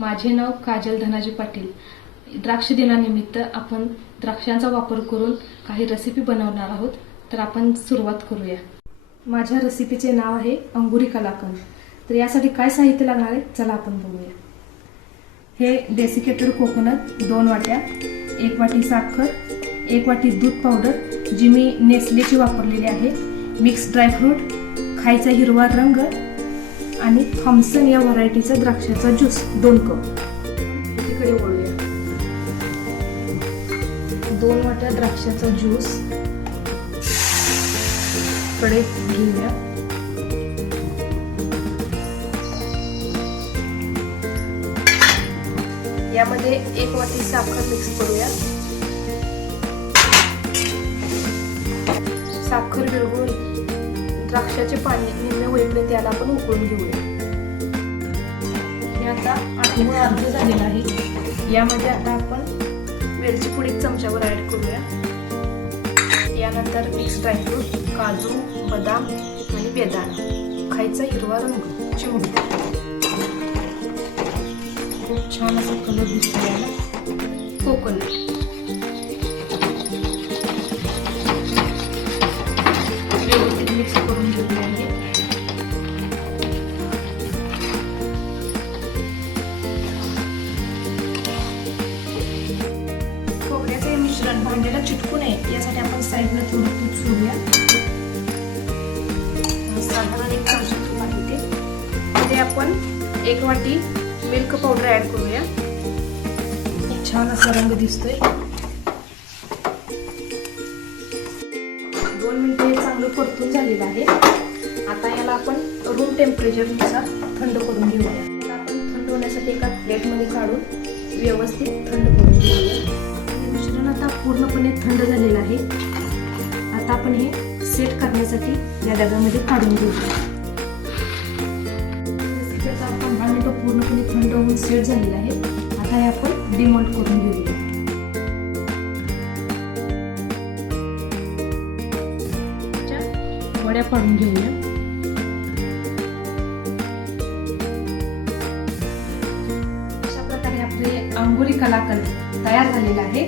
माझे नाव काजल धनाजी पाटील. द्राक्ष दिनानिमित्त आपण द्राक्षांचा वापर करून काही रेसिपी बनवणार आहोत. तर आपण सुरुवात करूया. माझ्या रेसिपीचे नाव आहे अंगुरी कलाकंद. तर यासाठी काय साहित्य लागणार आहे? चला आपण बघूया. हे डेसिकेटेड कोकोनट दोन वाट्या एक वाटी साखर एक वाटी दूध पावडर जी मी नेसलेची वापरलेली आहे. मिक्स ड्रायफ्रूट खायचा हिरवा रंग आणि थॉम्सन या व्हरायटीचा द्राक्षाचा ज्यूस दोन कप. तिकडे वळूया दोन वाट्या द्राक्षाचा ज्यूस. कडे घेऊया. यामध्ये एक वाटी साखर मिक्स करूया. साखर विरघळून द्राक्षाचे पाणी निम्मे होईपर्यंत त्याला आपण उकळून घेऊया. हे आता आठवण अर्ध झालेलं आहे. यामध्ये आता आपण वेलची पूड एक चमच्यावर ऍड करूया. यानंतर मिक्स ड्रायफ्रूट काजू बदाम आणि बेदाणा. खायचा हिरवा रंग चिमूट खूप छान असा कलर दिसतो याला. कोकोनट. भांड्याला चिटकू नये. यासाठी आपण साईडला थोडं तूप सोडूया. साधारण एक चमचा तूप आहे ते. आपण एक वाटी मिल्क पावडर ऍड करूया. छान असा रंग दिसतोय. दोन मिनटं हे चांगलं परतून झालेलं आहे. आता याला आपण रूम टेम्परेचरनुसार थंड करून घेऊया. आपण थंड होण्यासाठी एका प्लेटमध्ये काढून व्यवस्थित थंड करून घेऊया. पूर्णपणे थंड झालेलं आहे. आता आपण हे सेट करण्यासाठी या डब्यामध्ये काढून घेऊ. रेसिपी आता पंधरा मिनिटं पूर्णपणे थंड होऊन सेट झालेलं आहे. आता हे आपण डिमॉल्ट करून घेऊया. वड्या पाडून घेऊया. अशा प्रकारे आपले अंगुरी कलाकंद तयार झालेला आहे